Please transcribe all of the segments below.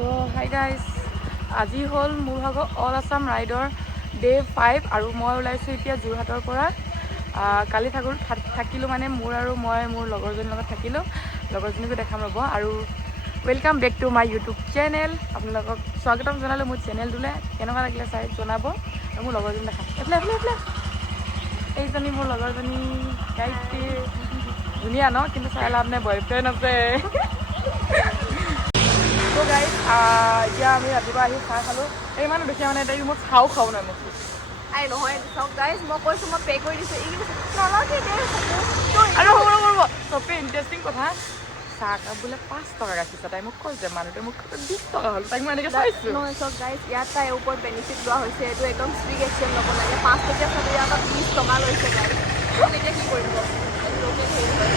তো hi guys, আজি হ'ল মোৰ ভাগৰ অল আছাম ৰাইডৰ ডে 5 আৰু মই ওলাইছোঁ এতিয়া যোৰহাটৰ পৰা। কালি থাকিলোঁ মানে মোৰ লগৰজনীৰ লগত থাকিলোঁ, লগৰজনীকো দেখাম ৰ'ব। আৰু welcome back to my YouTube channel. আপোনালোকক স্বাগতম জনালোঁ মোৰ চেনেলটোলৈ। কেনেকুৱা লাগিলে চাই জনাব আৰু মোৰ লগৰজনী দেখাম। এইফালে এইজনী মোৰ লগৰজনী গাইডটি ধুনীয়া ন, কিন্তু চাই লাভ নাই, বয়ফ্ৰেণ্ড আছে। তো গাইজ এতিয়া আমি ৰাতিপুৱা আহি চাহ খালোঁ। এই মানুহ দেখি মানে এতিয়া মই খাওঁ নাই মোক নহয় চাওক গাইজ, মই কৈছোঁ মই পে' কৰি দিছোঁ। আৰু চবেই ইণ্টাৰেষ্টিং কথা, চাহকাপ বোলে 5 টকা ৰাখিছে। তাই মোক কৈছে, মানুহটোৱে মোক 20 টকা হ'ল। তাইক মই এনেকৈ চাইছোঁ। নহয় চাওক গাইজ, ইয়াত তাইৰ ওপৰত বেনিফিট লোৱা হৈছে। এইটো একদম ষ্ট্ৰিক একশ্যন ল'ব লাগে। 5 টকীয়া চাহ ইয়াৰ পৰা 20 টকা লৈছে গাইজ। এতিয়া কি কৰিব, লোকেল হেৰি হয়।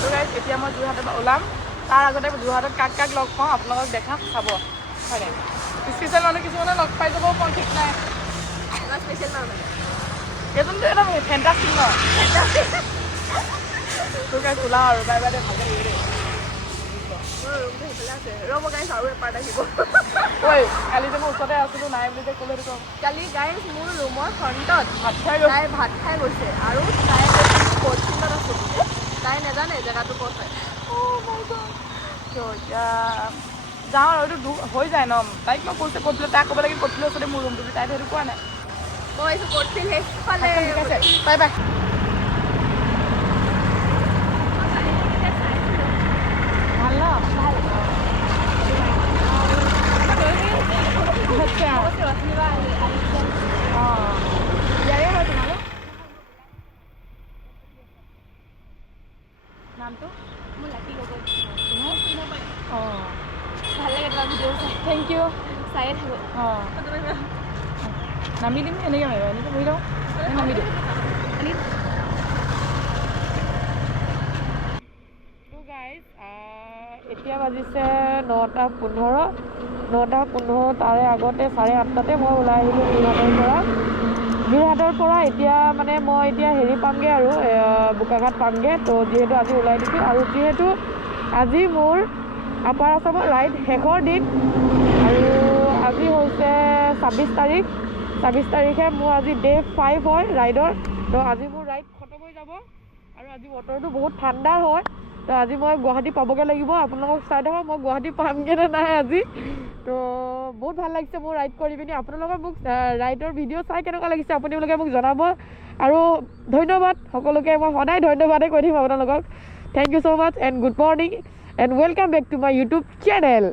তো গাইজ এতিয়া মই যোৰহাটৰ পৰা ওলাম। তাৰ আগতে যোৰহাটত কাক লগ পাওঁ আপোনালোকক দেখাম, চাব হয় নাই। স্পেচিয়েল মানুহ কিছুমানে লগ পাই যাবও পাওঁ, ঠিক নাই। স্পেচিয়েল মানুহ এইজনটো এটা ফেণ্টাষ্টিক ন। তোৰ গাইজ ওলাওঁ আৰু বাই দে, ভালকৈ থাকিব দেই। মোৰ ৰুমটো সেইফালে আছে। ৰ'ব গাইজ, আৰু এপাৰ্ট আহিব। ঐ, কালি যে মই ওচৰতে আছিলোঁ, নাই বুলি যে ক'লো সেইটো কওঁ। কালি গাইজ মোৰ ৰুমৰ ফ্ৰণ্টত ভাত খাই তাই ভাত খাই গৈছে, আৰু তাই ক'ত ফিল্ডত আছে বোলে। তাই নাজানে জেগাটো ক'ত হয়। তো এতিয়া যাওঁ আৰু, এইটো হৈ যায় ন। তাইক মই কৈছোঁ ক'ত বোলে, তাই ক'ব লাগে ক'ত বোলে ওচৰতে মোৰ ৰুমটো, তাইতো সেইটো কোৱা নাই। মই ভাবিছোঁ ক'ত ফিল্ড সেইফালে। Bye bye. ভাল ন? ভাল। আচ্ছা, অঁ, ইয়াৰে হয় তোমালোক? নামটো? মোৰ লাকি গগৈ। অঁ, ভাল লাগে তোমাৰ ভিডিঅ' চাই। Thank you. চায়ে থাকোঁ। অঁ, নামি দিম, এনেকৈ মাৰিবা, এনেকৈ বহি লওঁ, নামি দিম। তো গাইজ এতিয়া বাজিছে 9:15। তাৰে আগতে 8:30 মই ওলাই আহিলোঁ যোৰহাটৰ পৰা। এতিয়া মানে মই এতিয়া হেৰি পামগৈ আৰু বোকাঘাট পামগৈ। তো যিহেতু আজি ওলাই দিছোঁ, আৰু যিহেতু আজি মোৰ আপাৰ আছামৰ ৰাইড শেষৰ দিন, আৰু আজি হৈছে 26 তাৰিখ। 26 তাৰিখে মোৰ আজি ডে 5 হয় ৰাইডৰ। তো আজি মোৰ ৰাইড খতম হৈ যাব, আৰু আজি বতৰটো বহুত ঠাণ্ডা হয়। তো আজি মই গুৱাহাটী পাবগৈ লাগিব। আপোনালোকক চাই থাকক মই গুৱাহাটী পামগৈ নে নাই আজি। তো বহুত ভাল লাগিছে মোৰ ৰাইড কৰি পিনি। আপোনালোকৰ মোক ৰাইডৰ ভিডিঅ' চাই কেনেকুৱা লাগিছে আপোনালোকে মোক জনাব। আৰু ধন্যবাদ সকলোকে, মই সদায় ধন্যবাদেই কৈ থাকিম আপোনালোকক। Thank you so' much and good morning and welcome back to my YouTube channel.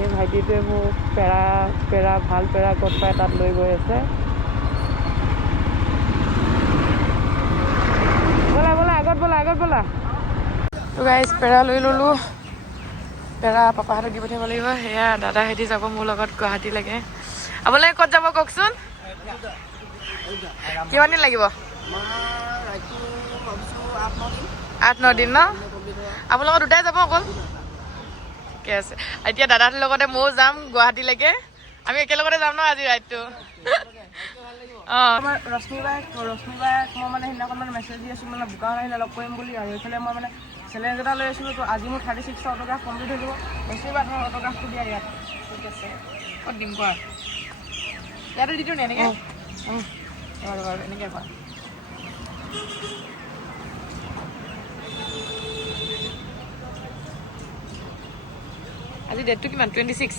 এই ভাইটিটোৱে মোক ভাল পেৰা ক'ত পায় তাত লৈ গৈ আছে। আগত ব'লা। তো গাইজ পেৰা লৈ ল'লোঁ। পেৰা পাপাহঁতক দি পঠিয়াব লাগিব। সেয়া দাদাহেঁতি যাব মোৰ লগত গুৱাহাটীলৈকে। আপোনালোকে ক'ত যাব কওকচোন? কিমান দিন লাগিব? 8-9 দিন ন? আপোনালোকৰ দুটাই যাব অকল? ঠিকে আছে। এতিয়া দাদাহঁতৰ লগতে ময়ো যাম গুৱাহাটীলৈকে। আমি একেলগতে যাম ন আজি ৰাইডটো। অঁ, ৰশ্মি বাই মই মানে সেইদিনাখন মানে মেছেজ দি আছোঁ, মানে বোকাখাট আহিলে লগ কৰিম বুলি। আৰু এইফালে মই মানে চেলেঞ্জ এটা লৈ আছিলোঁ। তো আজি মোৰ 36টা অট'গ্ৰাফ কমপ্লিট হৈ যাব। ৰশ্মি বাই তোমাৰ অট'গ্ৰাফটো দিয়া ইয়াত। ঠিক আছে, ক'ত দিম কোৱা? ইয়াতে দি দিওঁ নে এনেকৈ? বাৰু এনেকৈ কোৱা। আজি ডেটটো কিমান? 26?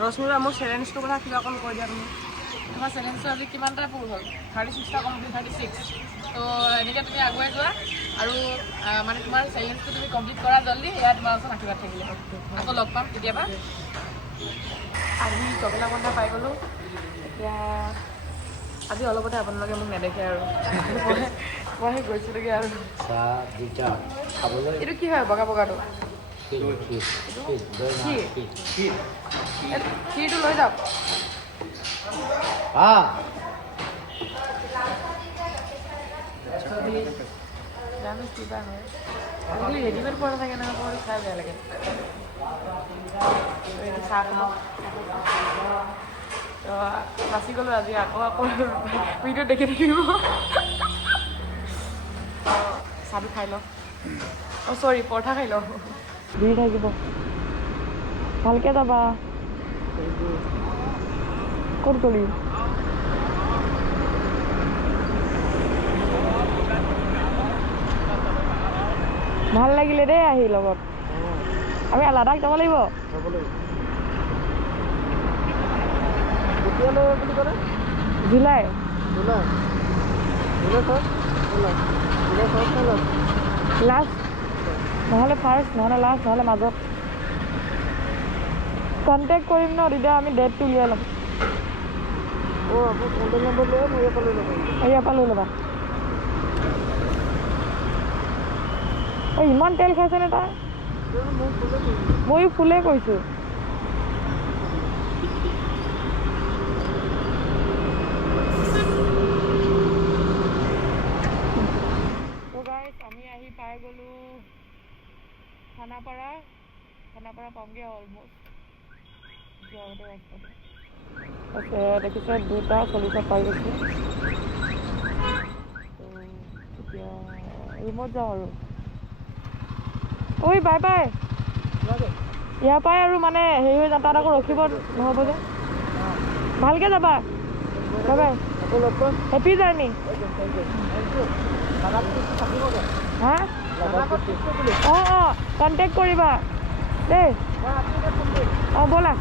ৰশ্মিবা, মোৰ চেলেঞ্জটোৰ কথা কিবা অকণ কৈ দিয়া তুমি। তোমাৰ চেলেঞ্জটো আজি কিমানটা পূৰ হ'ল? 36টা কমপ্লিট, 36। তো এনেকৈ তুমি আগুৱাই যোৱা, আৰু মানে তোমাৰ চেলেঞ্জটো তুমি কমপ্লিট কৰা জল্দি। এয়া তোমাৰ ওচৰত আশীৰ্বাদ থাকিলে। আকৌ লগ পাম কেতিয়াবা। আজি কপিলা বন্ধা পাই গ'লোঁ। এতিয়া আজি অলপতে আপোনালোকে মোক নেদেখে আৰু মই গৈছিলোঁগৈ আৰু। এইটো কি হয় বগাটো? ক্ষীৰটো লৈ যাওক। জানো কিবা হয়, আজিকালি ৰেডিমেড পোৱা নাথাকে নহয়, মোৰ খাই বেয়া লাগে। চাহ খাওঁ। ফাঁচি গ'লোঁ আজি আকৌ ভিডিঅ' দেখি থাকিব চাবি খাই লওঁ অঁ চৰি পৰঠা খাই লওঁ ভিৰ থাকিব ভালকৈ যাবা ক'ত গ'লি ভাল লাগিলে দেই আহি লগত আমি লাডাখ যাব লাগিব জুলাই লাষ্ট নহ'লে ফাৰ্ষ্ট নহ'লে লাষ্ট নহ'লে মাজত কণ্টেক্ট কৰিম ন তেতিয়া আমি ডেটটো উলিয়াই ল'ম ইয়াৰ পৰা লৈ ল'বা এই ইমান তেল খাইছেনে তাই ময়ো ফুলে কৈছোঁ আমি আহি পাই গ'লোঁ খানাপাৰা পামগৈ অলম'ষ্ট যোৱাগতে ৰাস্তাতে দেখিছে 2:40 পাই গৈছোঁ এতিয়া ৰুমত যাওঁ আৰু ঐ বাই বাই ইয়াৰ পৰাই আৰু মানে হেৰি হৈ তাত আকৌ ৰখিব নহ'ব যে ভালকৈ যাবা বাই বাই হেপী জাৰ্ণি হা অঁ কণ্টেক্ট কৰিবা দেই অঁ ব'লা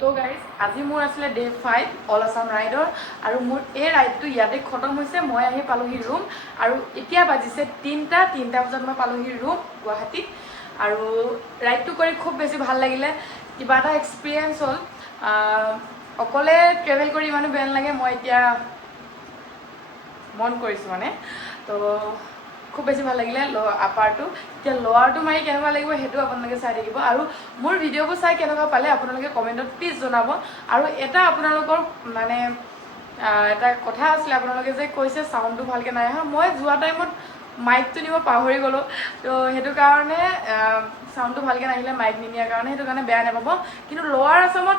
তো গাইজ আজি মোৰ আছিলে ডে 5 অল আছাম ৰাইডৰ আৰু মোৰ এই ৰাইডটো ইয়াতে খতম হৈছে মই আহি পালোহি ৰুম আৰু এতিয়া বাজিছে 3টা বজাত মই পালোহি ৰুম গুৱাহাটীত আৰু ৰাইডটো কৰি খুব বেছি ভাল লাগিলে কিবা এটা এক্সপিৰিয়েঞ্চ হ'ল অকলে ট্ৰেভেল কৰি ইমানো বেয়া নালাগে মই এতিয়া মন কৰিছোঁ মানে তো খুব বেছি ভাল লাগিলে আপাৰটো এতিয়া লোৱাৰটো মাৰি কেনেকুৱা লাগিব সেইটো আপোনালোকে চাই থাকিব আৰু মোৰ ভিডিঅ'বোৰ চাই কেনেকুৱা পালে আপোনালোকে কমেণ্টত প্লিজ জনাব আৰু এটা আপোনালোকৰ মানে এটা কথা আছিলে আপোনালোকে যে কৈছে চাউণ্ডটো ভালকৈ নাই অহা মই যোৱা টাইমত মাইকটো নিব পাহৰি গ'লোঁ তো সেইটো কাৰণে চাউণ্ডটো ভালকৈ নাহিলে মাইক নিনিয়াৰ কাৰণে সেইটো কাৰণে বেয়া নাপাব কিন্তু লোৱাৰ আছামত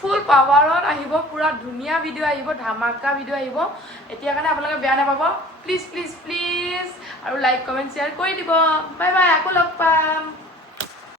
ফুল পাৱাৰত আহিব পুৰা ধুনীয়া ভিডিঅ' আহিব ধামাকা ভিডিঅ' আহিব এতিয়া কাৰণে আপোনালোকে বেয়া নাপাব প্লিজ আৰু লাইক কমেণ্ট শ্বেয়াৰ কৰি দিব বাই বাই আকৌ লগ পাম